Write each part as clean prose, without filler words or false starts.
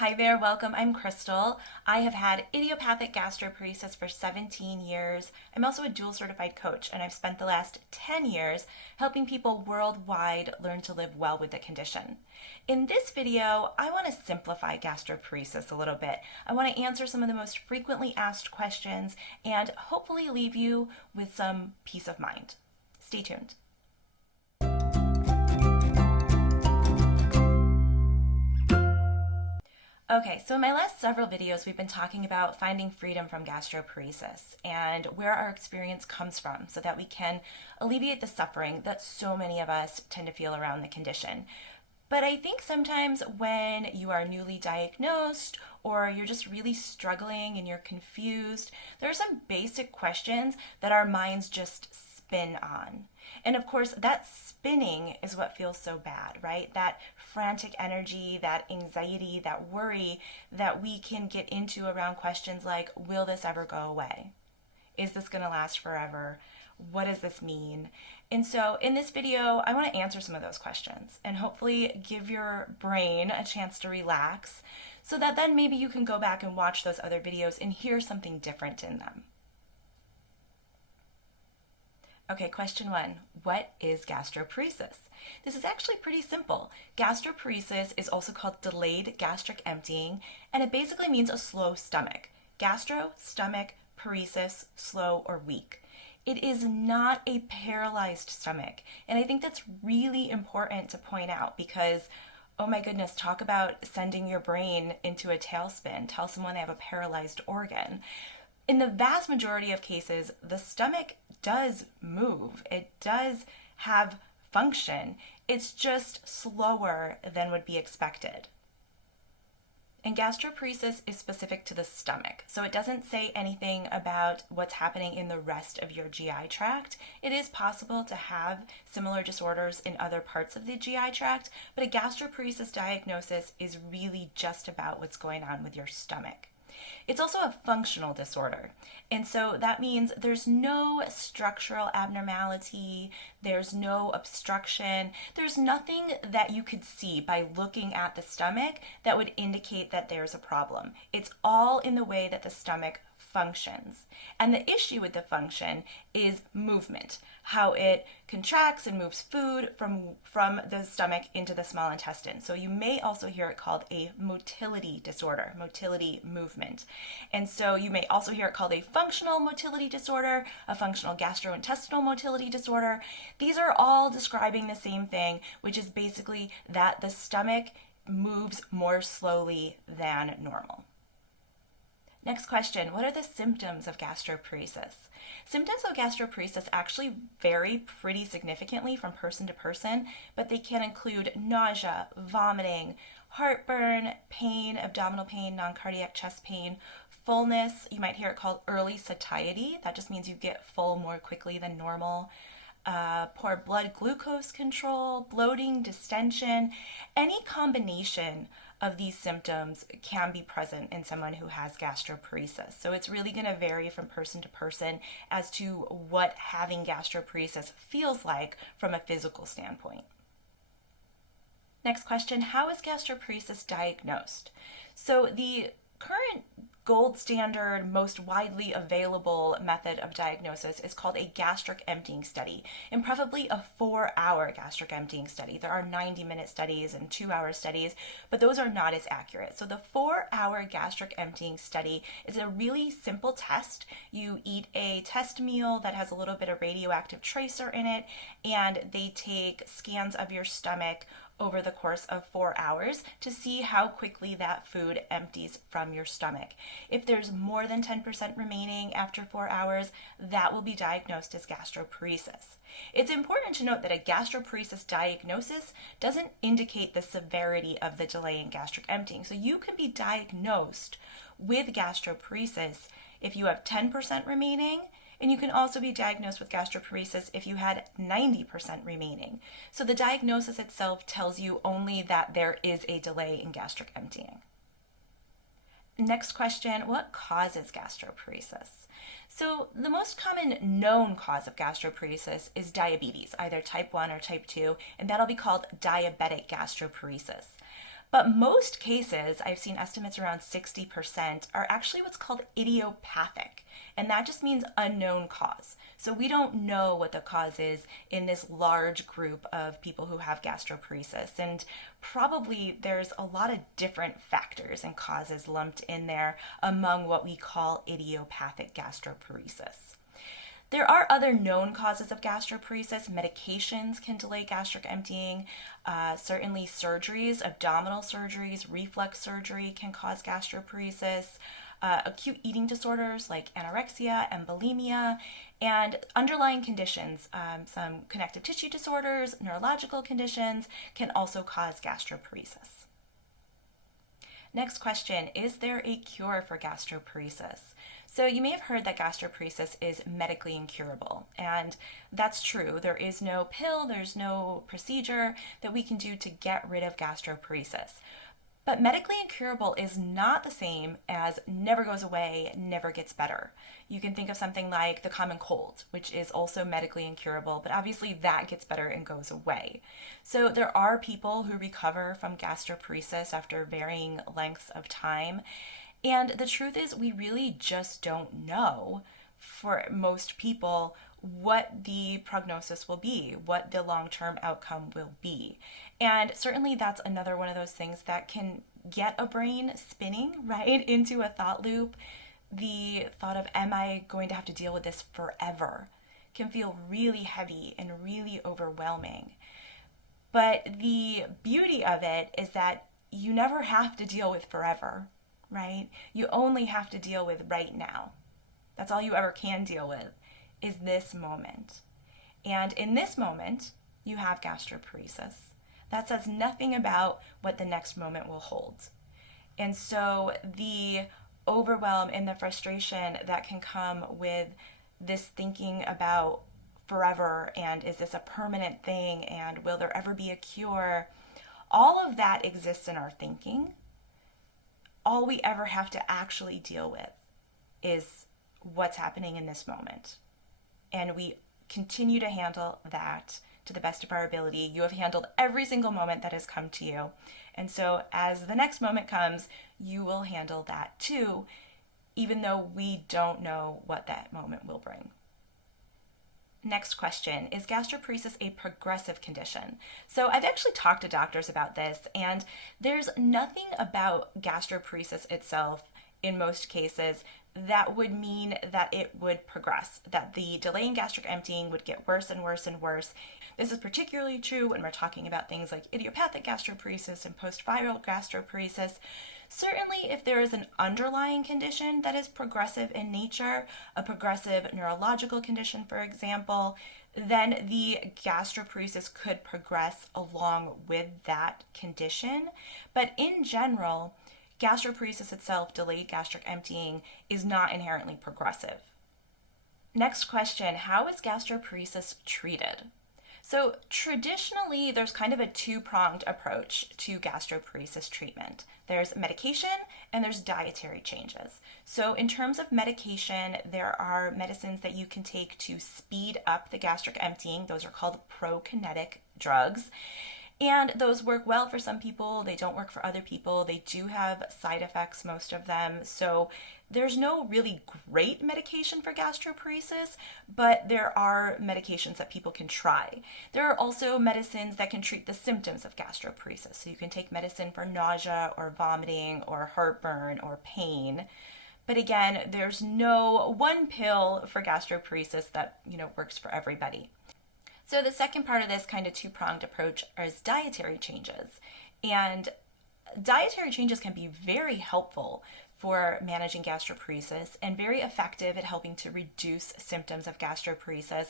Hi there, welcome. I'm Crystal. I have had idiopathic gastroparesis for 17 years. I'm also a dual certified coach, and I've spent the last 10 years helping people worldwide learn to live well with the condition. In this video, I want to simplify gastroparesis a little bit. I want to answer some of the most frequently asked questions and hopefully leave you with some peace of mind. Stay tuned. Okay, so in my last several videos, we've been talking about finding freedom from gastroparesis and where our experience comes from so that we can alleviate the suffering that so many of us tend to feel around the condition. But I think sometimes when you are newly diagnosed or you're just really struggling and you're confused, there are some basic questions that our minds just spin on. And of course, that spinning is what feels so bad, right? That frantic energy, that anxiety, that worry that we can get into around questions like, will this ever go away? Is this going to last forever? What does this mean? And so in this video, I want to answer some of those questions and hopefully give your brain a chance to relax so that then maybe you can go back and watch those other videos and hear something different in them. Okay, question one, what is gastroparesis? This is actually pretty simple. Gastroparesis is also called delayed gastric emptying, and it basically means a slow stomach. Gastro, stomach, paresis, slow or weak. It is not a paralyzed stomach, and I think that's really important to point out because oh my goodness, talk about sending your brain into a tailspin. Tell someone they have a paralyzed organ. In the vast majority of cases, the stomach does move. It does have function. It's just slower than would be expected. And gastroparesis is specific to the stomach, so it doesn't say anything about what's happening in the rest of your GI tract. It is possible to have similar disorders in other parts of the GI tract, but a gastroparesis diagnosis is really just about what's going on with your stomach. It's also a functional disorder. And so that means there's no structural abnormality, there's no obstruction, there's nothing that you could see by looking at the stomach that would indicate that there's a problem. It's all in the way that the stomach functions. And the issue with the function is movement, how it contracts and moves food from the stomach into the small intestine. So you may also hear it called a motility disorder, motility movement. And so you may also hear it called a functional motility disorder, a functional gastrointestinal motility disorder. These are all describing the same thing, which is basically that the stomach moves more slowly than normal. Next question, what are the symptoms of gastroparesis? Symptoms of gastroparesis actually vary pretty significantly from person to person, but they can include nausea, vomiting, heartburn, pain, abdominal pain, non-cardiac chest pain, fullness. You might hear it called early satiety. That just means you get full more quickly than normal. Poor blood glucose control, bloating, distension. Any combination of these symptoms can be present in someone who has gastroparesis. So it's really going to vary from person to person as to what having gastroparesis feels like from a physical standpoint. Next question, how is gastroparesis diagnosed? So the current gold standard, most widely available method of diagnosis is called a gastric emptying study, and preferably a 4-hour gastric emptying study. There are 90-minute studies and 2-hour studies, but those are not as accurate. So the 4-hour gastric emptying study is a really simple test. You eat a test meal that has a little bit of radioactive tracer in it, and they take scans of your stomach over the course of 4 hours to see how quickly that food empties from your stomach. If there's more than 10% remaining after 4 hours, that will be diagnosed as gastroparesis. It's important to note that a gastroparesis diagnosis doesn't indicate the severity of the delay in gastric emptying. So you can be diagnosed with gastroparesis if you have 10% remaining, and you can also be diagnosed with gastroparesis if you had 90% remaining. So the diagnosis itself tells you only that there is a delay in gastric emptying. Next question, what causes gastroparesis? So the most common known cause of gastroparesis is diabetes, either type 1 or type 2, and that'll be called diabetic gastroparesis. But most cases, I've seen estimates around 60%, are actually what's called idiopathic. And that just means unknown cause. So we don't know what the cause is in this large group of people who have gastroparesis. And probably there's a lot of different factors and causes lumped in there among what we call idiopathic gastroparesis. There are other known causes of gastroparesis. Medications can delay gastric emptying. Certainly surgeries, abdominal surgeries, reflux surgery can cause gastroparesis. Acute eating disorders like anorexia and bulimia, and underlying conditions, some connective tissue disorders, neurological conditions can also cause gastroparesis. Next question, is there a cure for gastroparesis? So you may have heard that gastroparesis is medically incurable, and that's true. There is no pill, there's no procedure that we can do to get rid of gastroparesis. But medically incurable is not the same as never goes away, never gets better. You can think of something like the common cold, which is also medically incurable, but obviously that gets better and goes away. So there are people who recover from gastroparesis after varying lengths of time. And the truth is, we really just don't know for most people what the prognosis will be, what the long-term outcome will be. And certainly that's another one of those things that can get a brain spinning right into a thought loop. The thought of, am I going to have to deal with this forever, can feel really heavy and really overwhelming. But the beauty of it is that you never have to deal with forever, right? You only have to deal with right now. That's all you ever can deal with, is this moment. And in this moment, you have gastroparesis. That says nothing about what the next moment will hold. And so the overwhelm and the frustration that can come with this thinking about forever, and is this a permanent thing, and will there ever be a cure, all of that exists in our thinking. All we ever have to actually deal with is what's happening in this moment. And we continue to handle that to the best of our ability. You have handled every single moment that has come to you. And so as the next moment comes, you will handle that too, even though we don't know what that moment will bring. Next question, is gastroparesis a progressive condition? So I've actually talked to doctors about this, and there's nothing about gastroparesis itself in most cases that would mean that it would progress, that the delay in gastric emptying would get worse and worse and worse. This is particularly true when we're talking about things like idiopathic gastroparesis and post-viral gastroparesis. Certainly, if there is an underlying condition that is progressive in nature, a progressive neurological condition, for example, then the gastroparesis could progress along with that condition. But in general, gastroparesis itself, delayed gastric emptying, is not inherently progressive. Next question, how is gastroparesis treated? So traditionally, there's kind of a two-pronged approach to gastroparesis treatment. There's medication and there's dietary changes. So in terms of medication, there are medicines that you can take to speed up the gastric emptying. Those are called prokinetic drugs. And those work well for some people, they don't work for other people. They do have side effects, most of them. So there's no really great medication for gastroparesis, but there are medications that people can try. There are also medicines that can treat the symptoms of gastroparesis. So you can take medicine for nausea or vomiting or heartburn or pain. But again, there's no one pill for gastroparesis that, works for everybody. So the second part of this kind of two-pronged approach is dietary changes. And dietary changes can be very helpful for managing gastroparesis and very effective at helping to reduce symptoms of gastroparesis.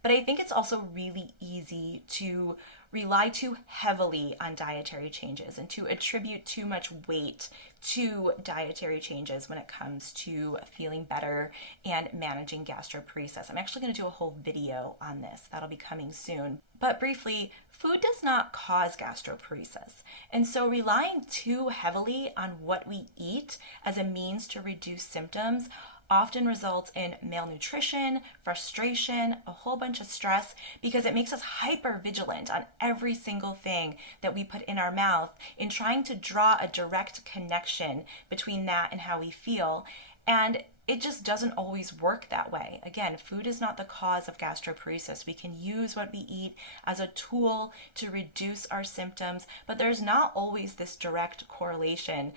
But I think it's also really easy to rely too heavily on dietary changes and to attribute too much weight to dietary changes when it comes to feeling better and managing gastroparesis. I'm actually going to do a whole video on this. That'll be coming soon. But briefly, food does not cause gastroparesis. And so relying too heavily on what we eat as a means to reduce symptoms often results in malnutrition, frustration, a whole bunch of stress, because it makes us hyper vigilant on every single thing that we put in our mouth in trying to draw a direct connection between that and how we feel. And it just doesn't always work that way. Again, food is not the cause of gastroparesis. We can use what we eat as a tool to reduce our symptoms, but there's not always this direct correlation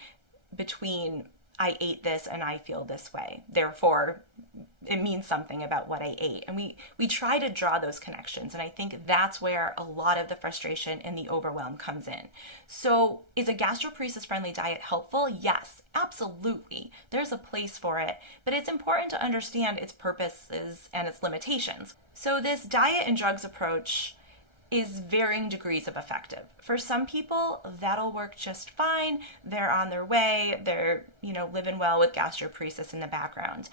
between I ate this and I feel this way. Therefore, it means something about what I ate. And we try to draw those connections. And I think that's where a lot of the frustration and the overwhelm comes in. So is a gastroparesis friendly diet helpful? Yes, absolutely. There's a place for it, but it's important to understand its purposes and its limitations. So this diet and drugs approach is varying degrees of effective. For some people, that'll work just fine. They're on their way. They're, living well with gastroparesis in the background.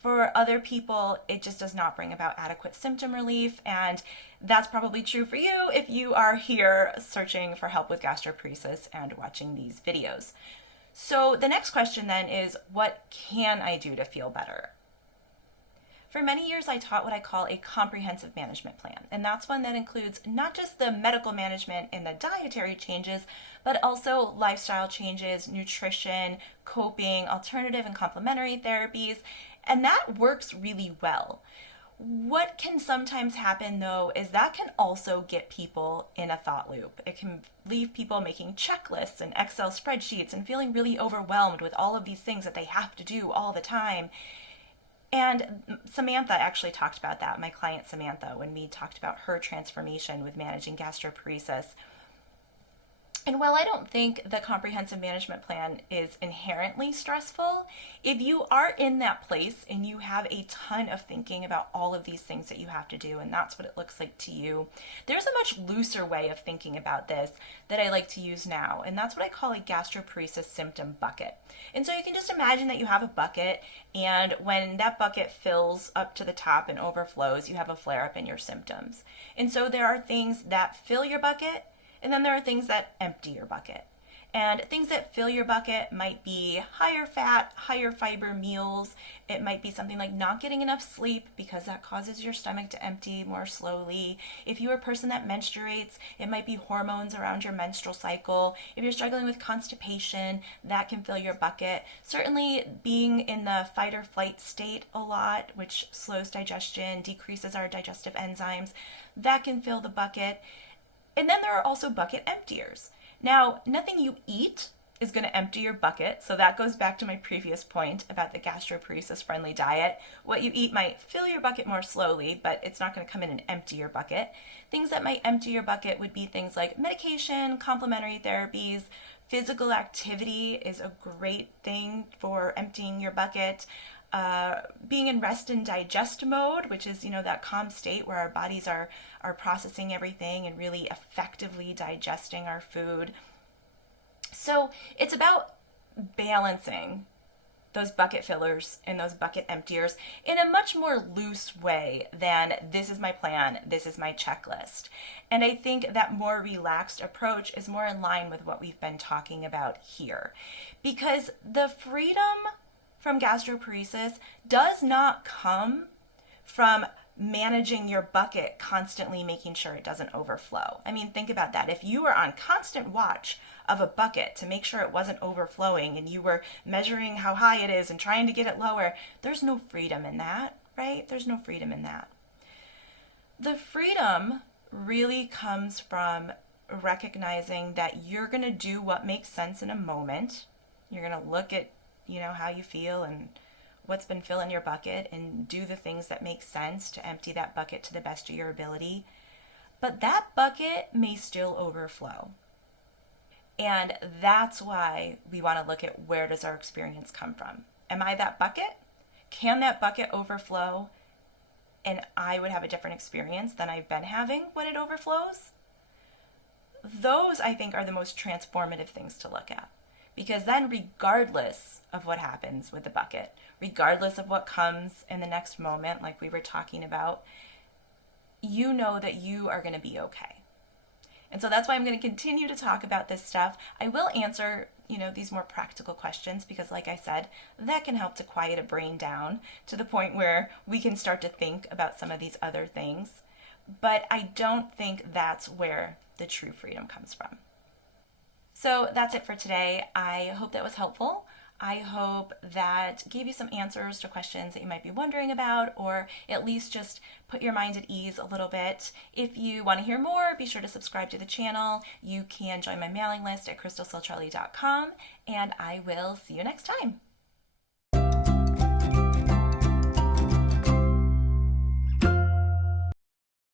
For other people, it just does not bring about adequate symptom relief, and that's probably true for you if you are here searching for help with gastroparesis and watching these videos. So the next question then is, what can I do to feel better? For many years, I taught what I call a comprehensive management plan, and that's one that includes not just the medical management and the dietary changes, but also lifestyle changes, nutrition, coping, alternative and complementary therapies, and that works really well. What can sometimes happen though is that can also get people in a thought loop. It can leave people making checklists and Excel spreadsheets and feeling really overwhelmed with all of these things that they have to do all the time. And Samantha actually talked about that, my client Samantha, when we talked about her transformation with managing gastroparesis. And while I don't think the comprehensive management plan is inherently stressful, if you are in that place and you have a ton of thinking about all of these things that you have to do, and that's what it looks like to you, there's a much looser way of thinking about this that I like to use now, and that's what I call a gastroparesis symptom bucket. And so you can just imagine that you have a bucket, and when that bucket fills up to the top and overflows, you have a flare-up in your symptoms. And so there are things that fill your bucket, and then there are things that empty your bucket. And things that fill your bucket might be higher fat, higher fiber meals. It might be something like not getting enough sleep because that causes your stomach to empty more slowly. If you're a person that menstruates, it might be hormones around your menstrual cycle. If you're struggling with constipation, that can fill your bucket. Certainly being in the fight or flight state a lot, which slows digestion, decreases our digestive enzymes, that can fill the bucket. And then there are also bucket emptiers. Now, nothing you eat is going to empty your bucket, so that goes back to my previous point about the gastroparesis-friendly diet. What you eat might fill your bucket more slowly, but it's not going to come in and empty your bucket. Things that might empty your bucket would be things like medication, complementary therapies. Physical activity is a great thing for emptying your bucket. Being in rest and digest mode, which is, that calm state where our bodies are processing everything and really effectively digesting our food. So it's about balancing those bucket fillers and those bucket emptiers in a much more loose way than this is my plan, this is my checklist. And I think that more relaxed approach is more in line with what we've been talking about here. Because the freedom from gastroparesis does not come from managing your bucket, constantly making sure it doesn't overflow. I mean, think about that. If you were on constant watch of a bucket to make sure it wasn't overflowing and you were measuring how high it is and trying to get it lower, there's no freedom in that, right? There's no freedom in that. The freedom really comes from recognizing that you're going to do what makes sense in a moment. You're going to look at how you feel and what's been filling your bucket and do the things that make sense to empty that bucket to the best of your ability. But that bucket may still overflow. And that's why we want to look at where does our experience come from. Am I that bucket? Can that bucket overflow and I would have a different experience than I've been having when it overflows? Those, I think, are the most transformative things to look at. Because then regardless of what happens with the bucket, regardless of what comes in the next moment, like we were talking about, you know that you are going to be okay. And so that's why I'm going to continue to talk about this stuff. I will answer, these more practical questions, because like I said, that can help to quiet a brain down to the point where we can start to think about some of these other things. But I don't think that's where the true freedom comes from. So that's it for today. I hope that was helpful. I hope that gave you some answers to questions that you might be wondering about, or at least just put your mind at ease a little bit. If you want to hear more, be sure to subscribe to the channel. You can join my mailing list at crystalsaltrelli.com, and I will see you next time.